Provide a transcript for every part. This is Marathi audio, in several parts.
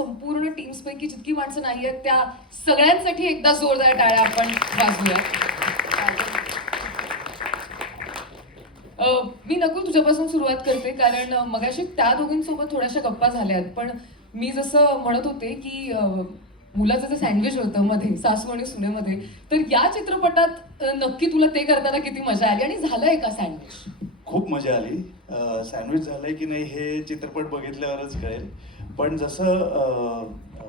संपूर्ण टीम्सपैकी जितकी माणसं नाही आहेत त्या सगळ्यांसाठी एकदा जोरदार टाळ्या आपण वाजवूया. मी नकुल तुझ्यापासून सुरुवात करते, कारण मगाशी त्या दोघींसोबत थोड्याशा गप्पा झाल्यात. पण मी जसं म्हणत होते की मुलाचं जे सँडविच होतं मध्ये सासू आणि सुनेमध्ये, तर या चित्रपटात नक्की तुला ते करताना किती मजा आली आणि झालंय का सँडविच? खूप मजा आली. सँडविच झालंय की नाही हे चित्रपट बघितल्यावरच कळेल. पण जसं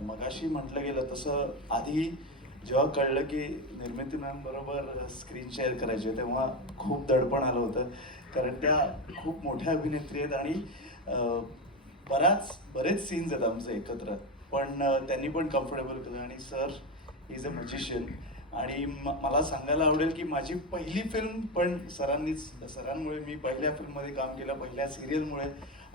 मगाशी म्हटलं गेलं तसं आधी जेव्हा कळलं की निर्मिती मॅम बरोबर स्क्रीन शेअर करायची तेव्हा खूप दडपण आलं होतं, कारण त्या खूप मोठ्या अभिनेत्री आहेत आणि बरेच सीन्स आहेत आमचे एकत्र. पण त्यांनी पण कम्फर्टेबल केलं आणि सर इज अ मॅजिशियन. आणि मला सांगायला आवडेल की माझी पहिली फिल्म पण सरांमुळे मी पहिल्या फिल्ममध्ये काम केलं, पहिल्या सिरियलमुळे.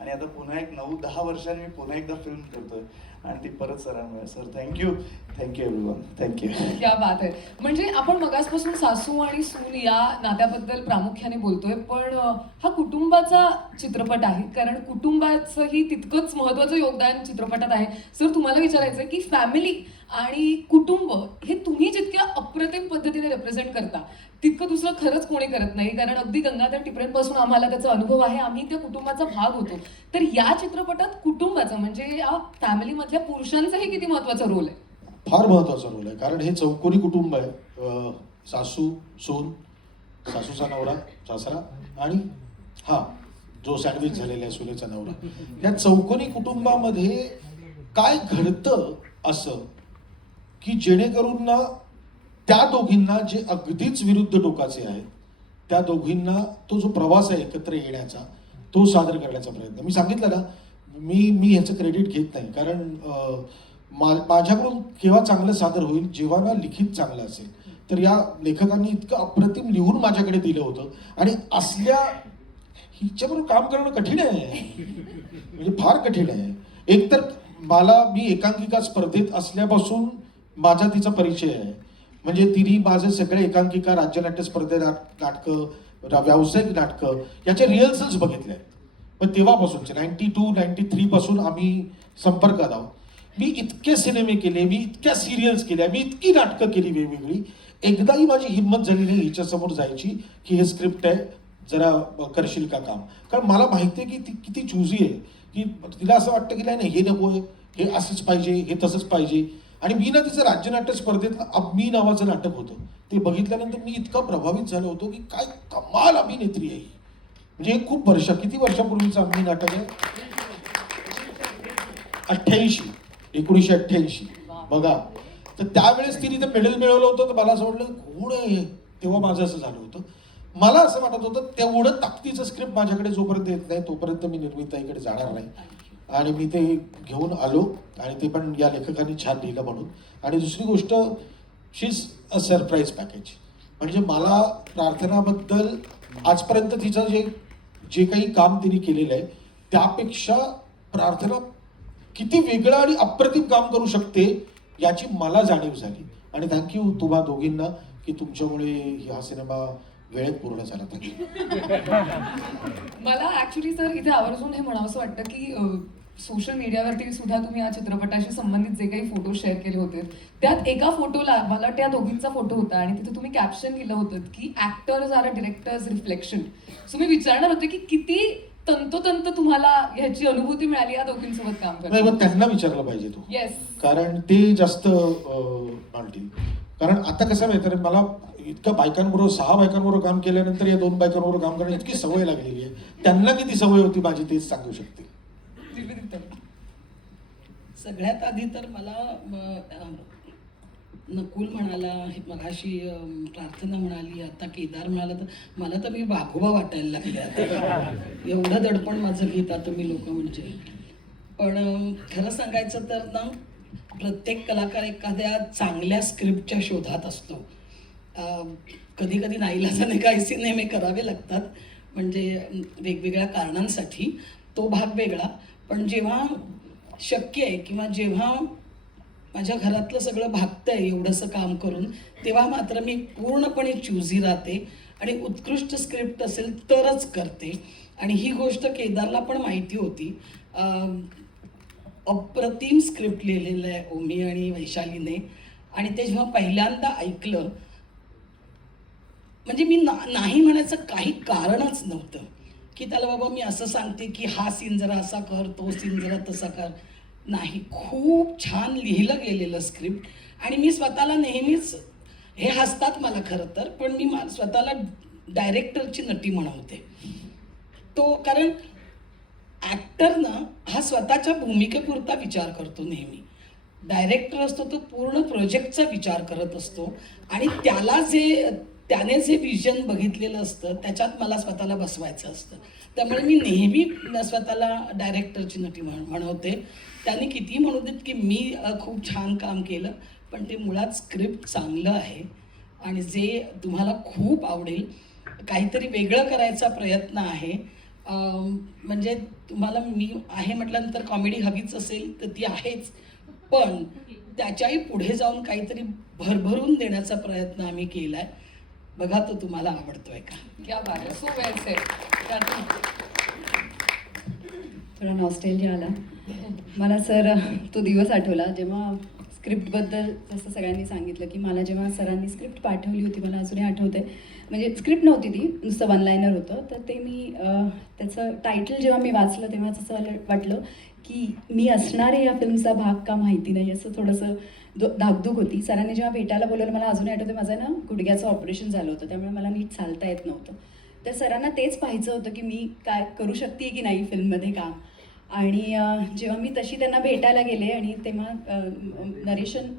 आणि आता पुन्हा एक 9-10 वर्षांनी मी पुन्हा एकदा फिल्म करतोय आणि ती परत सरांमुळे. Sir thank you everyone, thank you. क्या बात आहे. म्हणजे आपण मगासपासून सासू आणि सून या नात्याबद्दल प्रामुख्याने बोलतोय, पण हा कुटुंबाचा चित्रपट आहे, कारण कुटुंबाचंही तितकंच महत्त्वाचं योगदान चित्रपटात आहे. सर तुम्हाला विचारायचं आहे की फॅमिली आणि कुटुंब हे तुम्ही जितक्या अप्रतिम पद्धतीने रिप्रेझेंट करता तितकं दुसरं खरंच कोणी करत नाही, कारण अगदी गंगाधर टिपरेंपासून आम्हाला त्याचा अनुभव आहे, आम्ही त्या कुटुंबाचा भाग होतो. तर या चित्रपटात कुटुंबाचं म्हणजे या फॅमिलीमधल्या पुरुषांचाही किती महत्त्वाचा रोल आहे? फार महत्त्वाचा रोल आहे, कारण हे चौकोनी कुटुंब आहे. सासू, सून, सासूचा नवरा, सासरा आणि जो सँडविच झालेला आहे सुनेचा नवरा. या चौकोनी कुटुंबामध्ये काय घडतं असं की जेणेकरून ना त्या दोघींना जे अगदीच विरुद्ध टोकाचे आहेत त्या दोघींना तो जो प्रवास आहे एकत्र येण्याचा तो सादर करण्याचा प्रयत्न. मी सांगितलं ना, मी ह्याचं क्रेडिट घेत नाही, कारण माझ्याकडून केव्हा चांगलं सादर होईल जेव्हा ना लिखित चांगलं असेल. तर या लेखकांनी इतकं अप्रतिम लिहून माझ्याकडे दिलं होतं आणि असल्या हिच्याबरोबर काम करणं कठीण आहे, म्हणजे फार कठीण आहे. एकतर मी एकांकिका स्पर्धेत असल्यापासून माझा तिचा परिचय आहे, म्हणजे तिने माझे सगळे एकांकिका, राज्यनाट्य स्पर्धे नाटकं, व्यावसायिक नाटकं याचे रिहर्सल्स बघितले आहेत. पण तेव्हापासूनचे 92-93 पासून आम्ही संपर्कात आहोत. मी इतके सिनेमे केले, मी इतक्या सिरियल्स केल्या, मी इतकी नाटकं केली वेगवेगळी. एकदाही माझी हिंमत झाली नाही हिच्यासमोर जायची की हे स्क्रिप्ट आहे, जरा करशील का काम. कारण मला माहिती आहे की ती किती चुजी आहे, की तिला असं वाटतं की नाही हे नको आहे, हे असंच पाहिजे, हे तसंच पाहिजे. आणि मी ना तिचं राज्यनाट्य स्पर्धेतलं अब्मी नावाचं नाटक होतं, ते बघितल्यानंतर मी इतका प्रभावित झालो होतो की काय कमाल अभिनेत्री आहे. म्हणजे हे किती वर्षापूर्वीचं अब्मी नाटक आहे, 1988 बघा. तर त्यावेळेस तिने ते मेडल मिळवलं होतं, तर मला असं वाटलं कोण आहे, तेव्हा माझं असं झालं होतं. मला असं वाटत होतं तेवढं ताकदीचं स्क्रिप्ट माझ्याकडे जोपर्यंत येत नाही तोपर्यंत मी निर्मिताईकडे जाणार नाही. आणि मी ते घेऊन आलो आणि ते पण या लेखकांनी छान लिहिलं म्हणून. आणि दुसरी गोष्ट, शी इज अ सरप्राईज पॅकेज. म्हणजे मला प्रार्थनाबद्दल आजपर्यंत तिचं जे काही काम तिने केलेलं आहे त्यापेक्षा प्रार्थना किती वेगळं आणि अप्रतिम काम करू शकते याची मला जाणीव झाली. आणि थँक्यू तुम्हा दोघींना की तुमच्यामुळे हा सिनेमा वेळेत पूर्ण झाला. मला ऍक्च्युली सर इथे आवर्जून हे म्हणावंसं वाटतं की सोशल मीडियावरती सुद्धा तुम्ही या चित्रपटाशी संबंधित जे काही फोटो शेअर केले होते त्यात एका फोटोला मला त्या दोघींचा फोटो होता आणि तिथे तुम्ही कॅप्शन लिहिलं होतं की actors are a directors reflection. So मी विचारणार होते की किती तंतोतंत तुम्हाला ह्याची अनुभूती मिळाली या दोघींसोबत काम करताना. त्यांना विचारलं पाहिजे तू, येस, कारण ते जास्त मांडतील. कारण आता कसं माहिती, मला इतक्या बायकांबरोबर 6 बायकांबरोबर काम केल्यानंतर या 2 बायकांबरोबर काम करण्याची इतकी सवय लागलेली आहे. त्यांना किती सवय होती माझी तेच सांगू शकते. सगळ्यात आधी तर मला नकुल म्हणाला, मगाशी प्रार्थना म्हणाली, आता केदार म्हणाला, तर मला तर मी वाघोबा वाटायला लागले आता. एवढं दडपण माझं घेता तुम्ही लोक म्हणजे. पण खरं सांगायचं तर ना, प्रत्येक कलाकार एखाद्या चांगल्या स्क्रिप्टच्या शोधात असतो. कधी कधी नाईलाजाने काही सिनेमे करावे लागतात, म्हणजे वेगवेगळ्या कारणांसाठी, तो भाग वेगळा. पण जेव्हा शक्य आहे किंवा जेव्हा माझ्या घरातलं सगळं भागतंय एवढंसं काम करून, तेव्हा मात्र मी पूर्णपणे चूझी राहते आणि उत्कृष्ट स्क्रिप्ट असेल तरच करते. आणि ही गोष्ट केदारला पण माहिती होती. अप्रतिम स्क्रिप्ट लिहिलेलं आहे ओमी आणि वैशालीने. आणि ते जेव्हा पहिल्यांदा ऐकलं, म्हणजे मी नाही म्हणायचं काही कारणच नव्हतं की त्याला बाबा मी असं सांगते की हा सीन जरा असा कर, तो सीन जरा तसा कर. नाही, खूप छान लिहिलं गेलेलं स्क्रिप्ट. आणि मी स्वतःला नेहमीच, हे हसतात मला खरं तर, पण मी स्वतःला डायरेक्टरची नटी म्हणवते. तो कारण ॲक्टरनं हा स्वतःच्या भूमिकेपुरता विचार करतो नेहमी. डायरेक्टर असतो तो पूर्ण प्रोजेक्टचा विचार करत असतो. आणि त्याने जे विजन बघितलेलं असतं त्याच्यात मला स्वतःला बसवायचं असतं. त्यामुळे मी नेहमी स्वतःला डायरेक्टरची नटी म्हणवते. त्यांनी किती म्हणू देत की मी खूप छान काम केलं, पण ते मुळात स्क्रिप्ट चांगलं आहे आणि जे तुम्हाला खूप आवडेल. काहीतरी वेगळं करायचा प्रयत्न आहे. म्हणजे तुम्हाला मी आहे म्हटल्यानंतर कॉमेडी हवीच असेल तर ती आहेच, पण त्याच्याही पुढे जाऊन काहीतरी भरभरून देण्याचा प्रयत्न आम्ही केला आहे. बघा तो तुम्हाला आवडतोय का. क्या बात आहे, सो वेल सेड. थोडा नॉस्टॅल्जिया आला मला सर. तो दिवस आठवला जेव्हा स्क्रिप्टबद्दल जसं सगळ्यांनी सांगितलं की मला जेव्हा सरांनी स्क्रिप्ट पाठवली होती, मला अजूनही आठवते. म्हणजे स्क्रिप्ट नव्हती ती, नुसतं वन लायनर होतं. तर ते मी त्याचं टायटल जेव्हा मी वाचलं तेव्हाच असं वाटलं की मी असणार आहे या फिल्मचा भाग का माहिती नाही, असं थोडंसं धाकधूक होती. सरांनी जेव्हा भेटायला बोलवलं, मला अजूनही आठवतं माझं ना गुडघ्याचं ऑपरेशन झालं होतं, त्यामुळे मला नीट चालता येत नव्हतं. तर सरांना तेच पाहायचं होतं की मी काय करू शकते की नाही फिल्ममध्ये काम. आणि जेव्हा मी तशी त्यांना भेटायला गेले आणि तेव्हा नरेशन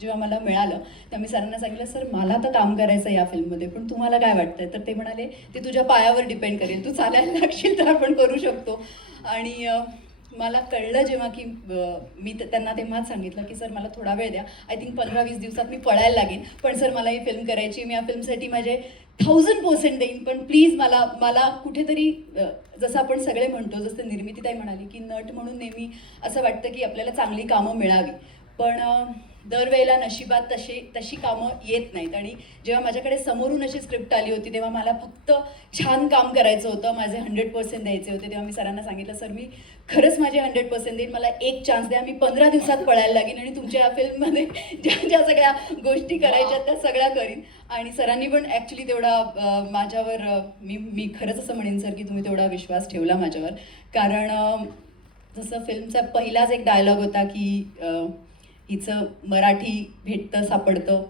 जेव्हा मला मिळालं तेव्हा मी सरांना सांगितलं, सर मला तर काम करायचं या फिल्ममध्ये, पण तुम्हाला काय वाटतंय. तर ते म्हणाले, ते तुझ्या पायावर डिपेंड करेल, तू चालायला लागशील तर आपण करू शकतो. आणि मला कळलं जेव्हा की मी त्यांना तेव्हाच सांगितलं की सर मला थोडा वेळ द्या, आय थिंक 15-20 दिवसात मी पळायला लागेन, पण सर मला ही फिल्म करायची, मी या फिल्मसाठी माझे 1000% देईन, पण प्लीज मला कुठेतरी जसं आपण सगळे म्हणतो, जसं निर्मितीताई म्हणाली की नट म्हणून नेहमी असं वाटतं की आपल्याला चांगली कामं मिळावी, पण दरवेळेला नशिबात तशी कामं येत नाहीत. आणि जेव्हा माझ्याकडे समोरून अशी स्क्रिप्ट आली होती तेव्हा मला फक्त छान काम करायचं होतं, माझे 100% द्यायचे होते. तेव्हा मी सरांना सांगितलं, सर मी खरंच माझे 100% देईन, मला एक चान्स द्या, मी 15 दिवसात पळायला लागेन आणि तुमच्या या फिल्ममध्ये ज्या सगळ्या गोष्टी करायच्या त्या सगळ्या करीन. आणि सरांनी पण ॲक्च्युली तेवढा माझ्यावर, मी खरंच असं म्हणेन सर की तुम्ही तेवढा विश्वास ठेवला माझ्यावर. कारण जसं फिल्मचा पहिलाच एक डायलॉग होता की हिचं मराठी भेटतं सापडतं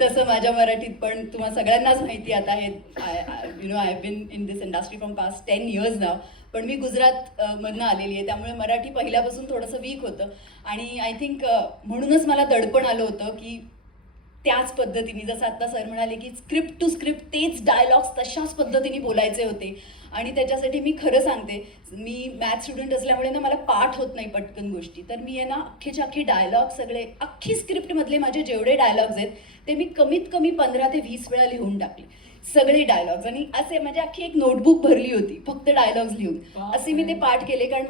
तसं माझ्या मराठीत पण तुम्हाला सगळ्यांनाच माहिती आता आहे, I have been in this industry from past 10 years नाव, पण मी गुजरातमधनं आलेली आहे, त्यामुळे मराठी पहिल्यापासून थोडंसं वीक होतं. आणि आय थिंक म्हणूनच मला दडपण आलं होतं की त्याच पद्धतीने, जसं आत्ता सर म्हणाले की स्क्रिप्ट टू स्क्रिप्ट तेच डायलॉग्स तशाच पद्धतीने बोलायचे होते. आणि त्याच्यासाठी मी खरं सांगते, मी मॅथ स्टुडंट असल्यामुळे ना मला पाठ होत नाही पटकन गोष्टी, तर मी आहे ना अख्खेच्या अख्खे डायलॉग सगळे, अख्खी स्क्रिप्टमधले माझे जेवढे डायलॉग्स आहेत ते मी कमीत कमी 15 ते 20 वेळा लिहून टाकले, सगळे डायलॉग्स. आणि असे म्हणजे अख्खी एक नोटबुक भरली होती फक्त डायलॉग्स लिहून, असे मी ते पाठ केले. कारण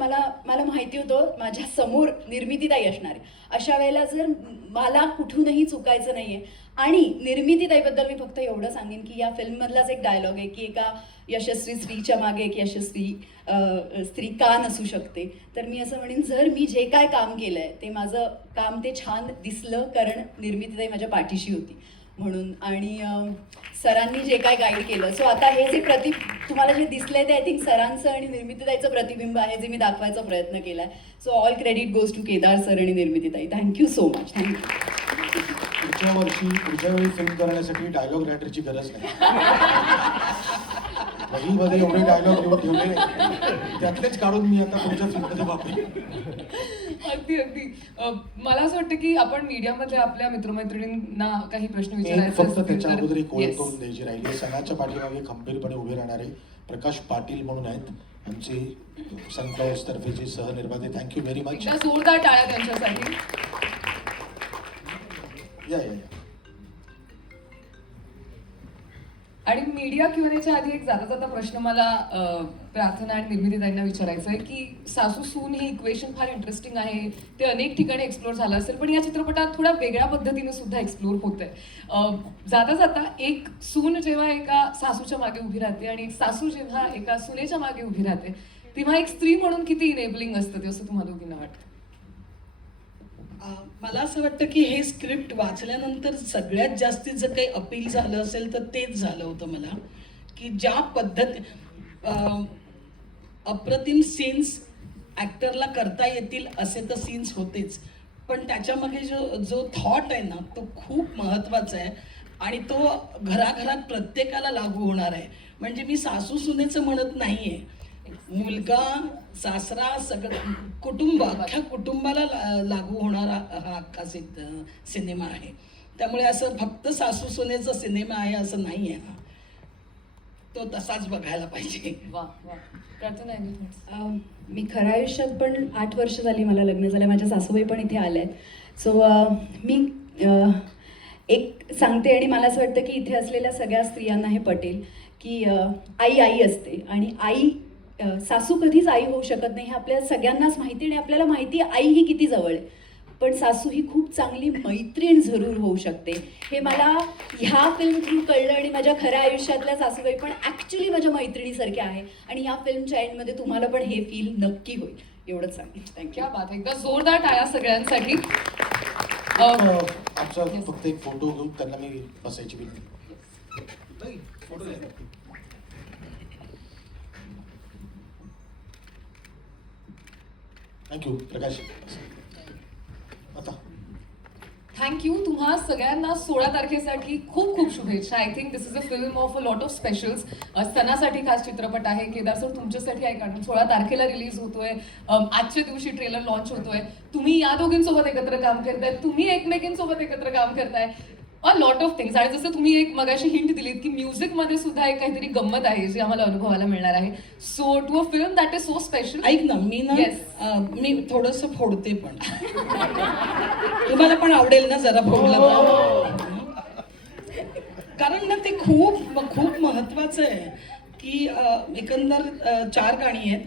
मला माहिती होतं माझ्या समोर निर्मितीताई असणार आहे, अशा वेळेला जर मला कुठूनही चुकायचं नाही आहे. आणि निर्मितीताईबद्दल मी फक्त एवढं सांगेन की या फिल्ममधलाच एक डायलॉग आहे की एका यशस्वी स्त्रीच्या मागे एक यशस्वी स्त्री का नसू शकते. तर मी असं म्हणेन, जर मी जे काय काम केलं आहे ते माझं काम ते छान दिसलं कारण निर्मितीताई माझ्या पाठीशी होती म्हणून. आणि सरांनी जे काय गाईड केलं, सो आता हे जे तुम्हाला जे दिसलंय ते आय थिंक सरांचं आणि निर्मितीताईचं प्रतिबिंब आहे जे मी दाखवायचा प्रयत्न केला आहे. So all credit goes to Kedar sir आणि निर्मितीताई. Thank you so much. थँक्यू. पुढच्या वेळी फिल्म करण्यासाठी डायलॉग रायटरची गरज नाही. मध्ये एवढे डायलॉग लिहून ठेवले, त्यातलेच काढून मी आता पुढच्या फिल्ममध्ये वापरेन. अगदी मला असं वाटतं की आपण मीडियामध्ये आपल्या मित्रमैत्रिणींना काही प्रश्न फक्त विचारायचे त्याच्या अगोदर एक ओळख Yes. करून द्यायची राहिली. सणाच्या पाठीमागे खंबीरपणे उभे राहणारे प्रकाश पाटील म्हणून आहेत, आमचे सनफ्लॉवर्स तर्फेचे सहनिर्माते. Thank you very much. एकदा जोरदार टाळ्या त्यांच्यासाठी. या आणि मीडिया Q&Aच्या आधी एक जाता जाता प्रश्न मला प्रार्थना आणि निर्मितीताईंना विचारायचं आहे की सासू सून हे इक्वेशन फार इंटरेस्टिंग आहे, ते अनेक ठिकाणी एक्सप्लोर झालं असेल, पण या चित्रपटात थोड्या वेगळ्या पद्धतीने सुद्धा एक्सप्लोर होत आहे. जाता जाता एक सून जेव्हा एका सासूच्या मागे उभी राहते आणि एक सासू जेव्हा एका सुनेच्या मागे उभी राहते, तेव्हा एक स्त्री म्हणून किती इनेबलिंग असतं ते असं तुम्हाला दोघींना वाटतं? मला असं वाटतं की हे स्क्रिप्ट वाचल्यानंतर सगळ्यात जास्तीत जर काही अपील झालं असेल तर तेच झालं होतं मला, की ज्या पद्धती अप्रतिम सीन्स ॲक्टरला करता येतील असे तर सीन्स होतेच, पण त्याच्यामागे जो थॉट आहे ना तो खूप महत्त्वाचा आहे आणि तो घराघरात प्रत्येकाला लागू होणार आहे. म्हणजे मी सासू सुनेचं म्हणत नाही आहे, मुलगा सासरा सगळं कुटुंब अख्ख्या कुटुंबाला लागू होणारा हा अख्खा सिनेमा आहे. त्यामुळे असं फक्त सासू सुनेचा सिनेमा आहे असं नाही आहे. तो तसाच बघायला पाहिजे. वा वा. प्रार्थना any thoughts? मी खऱ्या आयुष्यात पण 8 वर्ष झाली मला लग्न झालं, माझ्या सासूबाई पण इथे आल्या आहेत. सो मी एक सांगते आणि मला असं वाटतं की इथे असलेल्या सगळ्या स्त्रियांना हे पटेल की आई आई असते आणि आई सासू कधीच आई होऊ शकत नाही हे आपल्या सगळ्यांनाच माहिती आणि आपल्याला माहिती आहे आई ही किती जवळ आहे, पण सासू ही खूप चांगली मैत्रीण जरूर होऊ शकते. हे मला ह्या फिल्म थ्रू कळलं आणि माझ्या खऱ्या आयुष्यातल्या सासूबाई पण ॲक्च्युली माझ्या मैत्रिणीसारख्या आहे आणि ह्या फिल्मच्या एंडमध्ये तुम्हाला पण हे फील नक्की होईल. एवढंच सांगेन. थँक्यू. क्या बात आहे. एकदा जोरदार टाळ्या सगळ्यांसाठी. आमचा फक्त एक फोटो घेऊन त्यांना मी बसायची विनंती. थँक्यू प्रकाश. आता थँक्यू. तुम्हा सगळ्यांना 16 तारखेसाठी खूप खूप शुभेच्छा. I think this is a film of a lot of specials. सणासाठी खास चित्रपट आहे. केदार सर तुमच्यासाठी आहे कारण 16 तारखेला रिलीज होतोय. आजच्या दिवशी ट्रेलर लॉन्च होतोय. तुम्ही या दोघींसोबत एकत्र काम करताय, तुम्ही एकमेकींसोबत एकत्र काम करताय. A lot of things. आणि जसं तुम्ही एक मगाशी हिंट दिलीत की म्युझिकमध्ये सुद्धा एक काहीतरी गंमत आहे जी आम्हाला अनुभवायला मिळणार आहे. So to a film that is so special. ऐक ना, मी ना Yes. मी थोडंसं फोडते पण तुम्हाला पण आवडेल ना जरा फोडलं तर? कारण ना ते खूप खूप महत्वाचं आहे की एकंदर 4 गाणी आहेत.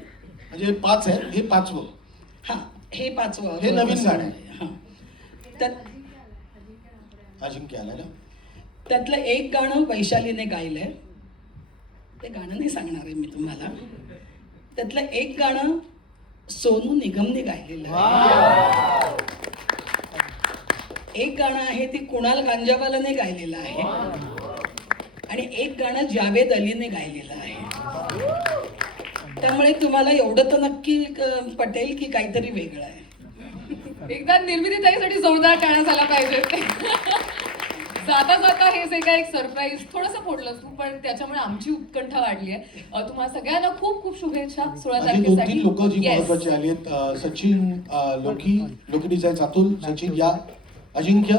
म्हणजे 5 आहे, हे 5वं. हां, हे 5वं. हे नवीन गाणं आहे. हां, त्यात अजिंक्य आला ना. त्यातलं एक गाणं वैशालीने गायलंय. ते गाणं नाही सांगणार आहे मी तुम्हाला. त्यातलं एक गाणं सोनू निगमने गायलेलं आहे. एक गाणं आहे ते कुणाल गांजावालाने गायलेलं आहे आणि एक गाणं जावेद अलीने गायलेलं आहे. त्यामुळे तुम्हाला एवढं तर नक्की पटेल की काहीतरी वेगळं आहे. एकदा निर्मितीताईसाठी जोरदार टाळ्या झाला पाहिजे. जाता जाता हे जे काय एक सरप्राईज थोडंसं फोडलं तू, पण त्याच्यामुळे आमची उत्कंठा वाढली आहे. तुम्हाला सगळ्यांना खूप खूप शुभेच्छा 16 अजून 2-3 तारखेसाठी. लोक जी Yes. महत्वाची आली आहेत. सचिन लोकी डिझाईन अतुल, सचिन या, अजिंक्य